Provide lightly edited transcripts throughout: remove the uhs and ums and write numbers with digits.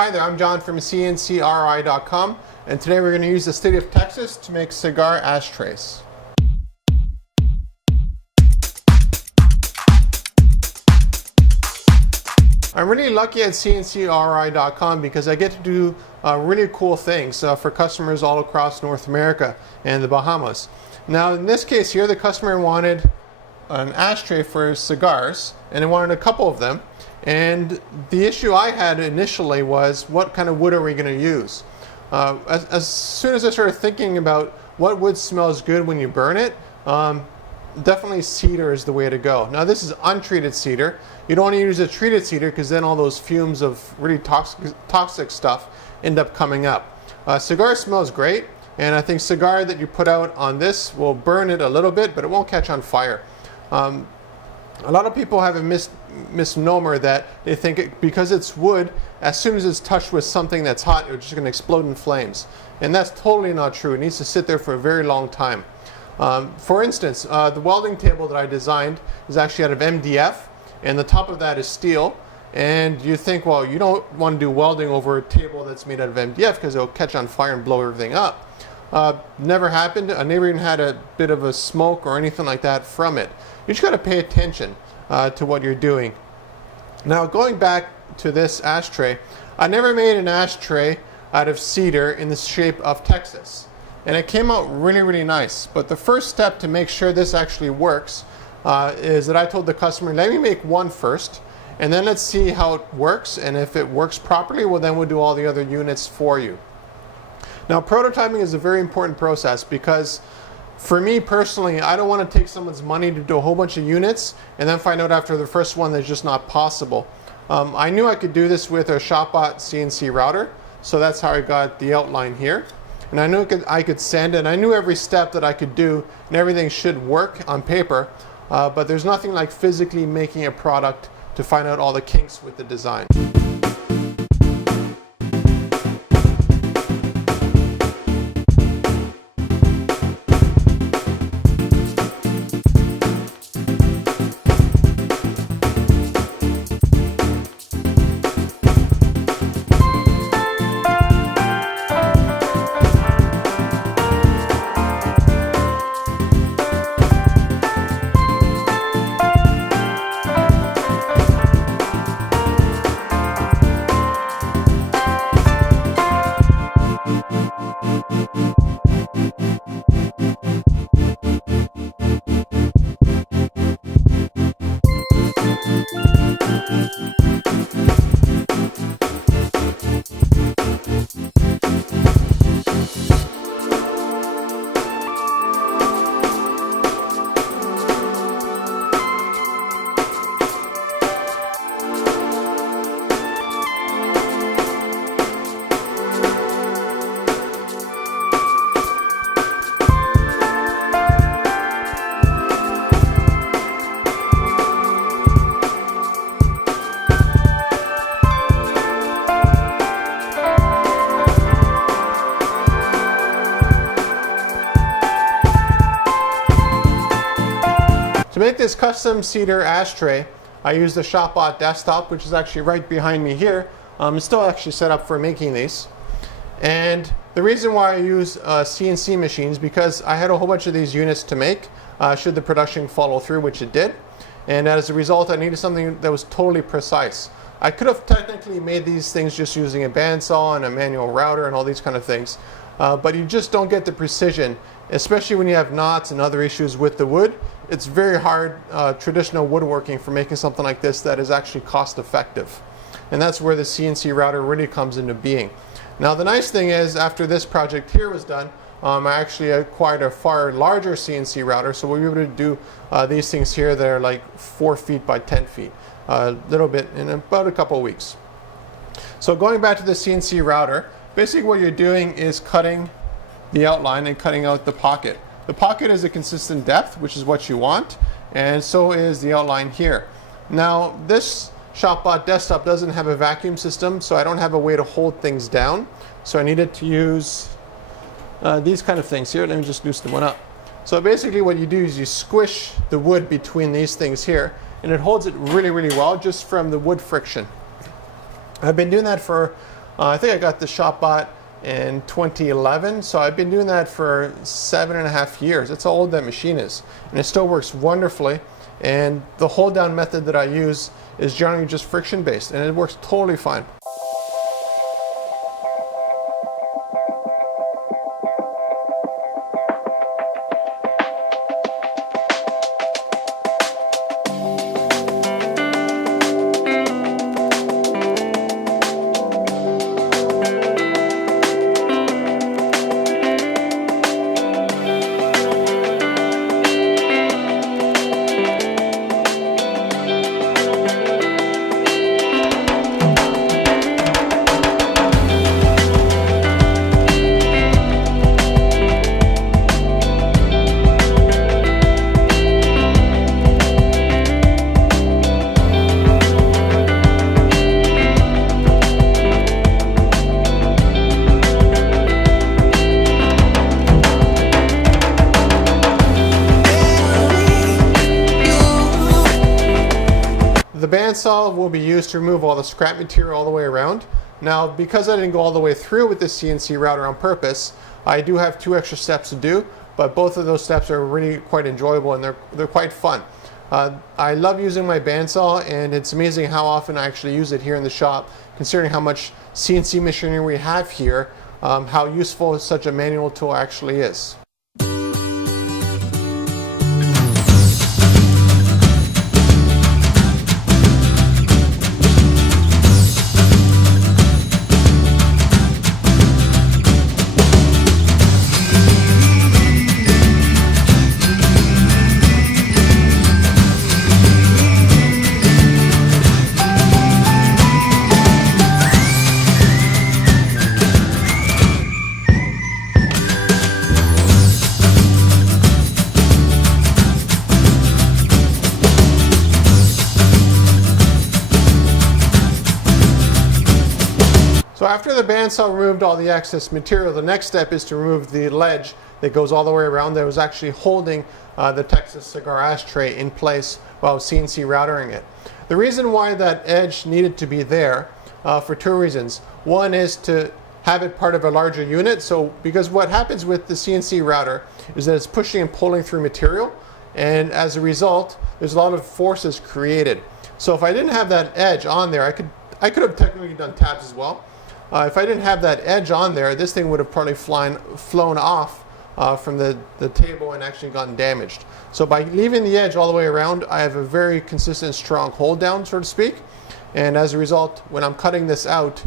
Hi there, I'm John from CNCKing.com, and today we're going to use the state of Texas to make cigar ashtrays. I'm really lucky at CNCKing.com because I get to do really cool things for customers all across North America and the Bahamas. Now in this case here, the customer wanted an ashtray for cigars, and they wanted a couple of them. And the issue I had initially was, what kind of wood are we going to use? As soon as I started thinking about what wood smells good when you burn it, definitely cedar is the way to go. Now this is untreated cedar. You don't want to use a treated cedar because then all those fumes of really toxic stuff end up coming up. Cigar smells great, and I think cigar that you put out on this will burn it a little bit, but it won't catch on fire. A lot of people have a misnomer that they think because it's wood, as soon as it's touched with something that's hot, it's just going to explode in flames. And that's totally not true. It needs to sit there for a very long time. For instance, the welding table that I designed is actually out of MDF, and the top of that is steel. And you think, well, you don't want to do welding over a table that's made out of MDF because it'll catch on fire and blow everything up. Never happened. I never even had a bit of a smoke or anything like that from it. You just got to pay attention to what you're doing. Now, going back to this ashtray, I never made an ashtray out of cedar in the shape of Texas, and it came out really, really nice. But the first step to make sure this actually works is that I told the customer, let me make one first, and then let's see how it works, and if it works properly, well, then we'll do all the other units for you. Now, prototyping is a very important process because for me personally, I don't want to take someone's money to do a whole bunch of units and then find out after the first one that's just not possible. I knew I could do this with a shop-bought CNC router, so that's how I got the outline here. And I knew I could send, and I knew every step that I could do, and everything should work on paper, but there's nothing like physically making a product to find out all the kinks with the design. To make this custom cedar ashtray, I used the shop-bought desktop, which is actually right behind me here. It's still actually set up for making these. And the reason why I use CNC machines, because I had a whole bunch of these units to make, should the production follow through, which it did. And as a result, I needed something that was totally precise. I could have technically made these things just using a bandsaw and a manual router and all these kind of things. But you just don't get the precision, especially when you have knots and other issues with the wood. It's very hard traditional woodworking for making something like this that is actually cost effective. And that's where the CNC router really comes into being. Now the nice thing is, after this project here was done, I actually acquired a far larger CNC router, so we'll be able to do these things here that are like 4 feet by 10 feet, a little bit in about a couple of weeks. So going back to the CNC router, basically what you're doing is cutting the outline and cutting out the pocket. The pocket is a consistent depth, which is what you want, and so is the outline here. Now this shop-bought desktop doesn't have a vacuum system, so I don't have a way to hold things down. So I needed to use these kind of things here. Let me just loosen one up. So basically what you do is you squish the wood between these things here, and it holds it really, really well just from the wood friction. I've been doing that for I think I got the shop bought in 2011, so I've been doing that for 7.5 years. That's how old that machine is, and it still works wonderfully. And the hold down method that I use is generally just friction based, and it works totally fine. The bandsaw will be used to remove all the scrap material all the way around. Now, because I didn't go all the way through with the CNC router on purpose, I do have 2 extra steps to do, but both of those steps are really quite enjoyable, and they're quite fun. I love using my bandsaw, and it's amazing how often I actually use it here in the shop, considering how much CNC machinery we have here, how useful such a manual tool actually is. So after the bandsaw removed all the excess material, the next step is to remove the ledge that goes all the way around that was actually holding the Texas Cigar Ashtray in place while CNC routering it. The reason why that edge needed to be there for 2 reasons. One is to have it part of a larger unit. So because what happens with the CNC router is that it's pushing and pulling through material, and as a result there's a lot of forces created. So if I didn't have that edge on there, I could have technically done tabs as well. If I didn't have that edge on there, this thing would have probably flown off from the table and actually gotten damaged. So by leaving the edge all the way around, I have a very consistent, strong hold down, so to speak. And as a result, when I'm cutting this out,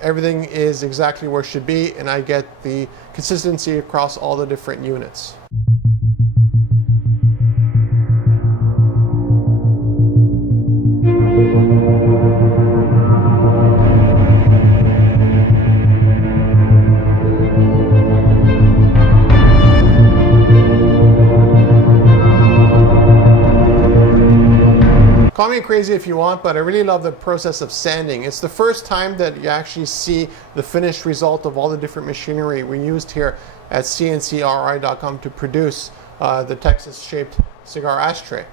everything is exactly where it should be, and I get the consistency across all the different units. Call me crazy if you want, but I really love the process of sanding. It's the first time that you actually see the finished result of all the different machinery we used here at CNCKing.com to produce the Texas shaped cigar ashtray.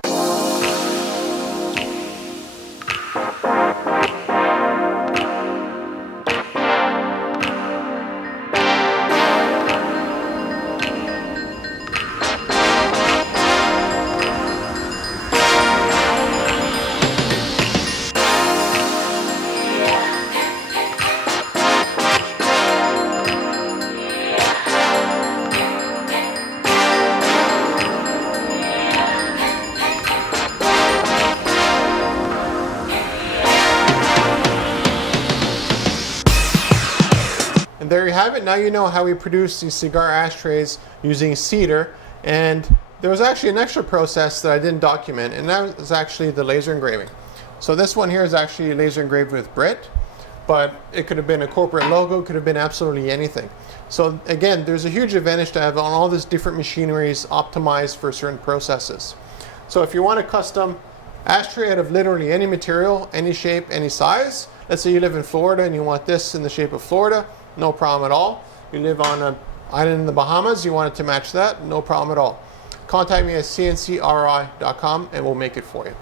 And there you have it. Now you know how we produce these cigar ashtrays using cedar. And there was actually an extra process that I didn't document, and that was actually the laser engraving. So this one here is actually laser engraved with Brit, but it could have been a corporate logo, could have been absolutely anything. So again, there's a huge advantage to have on all these different machineries optimized for certain processes. So if you want a custom ashtray out of literally any material, any shape, any size, let's say you live in Florida and you want this in the shape of Florida, no problem at all. You live on an island in the Bahamas, you want it to match that, no problem at all. Contact me at CNCKing.com and we'll make it for you.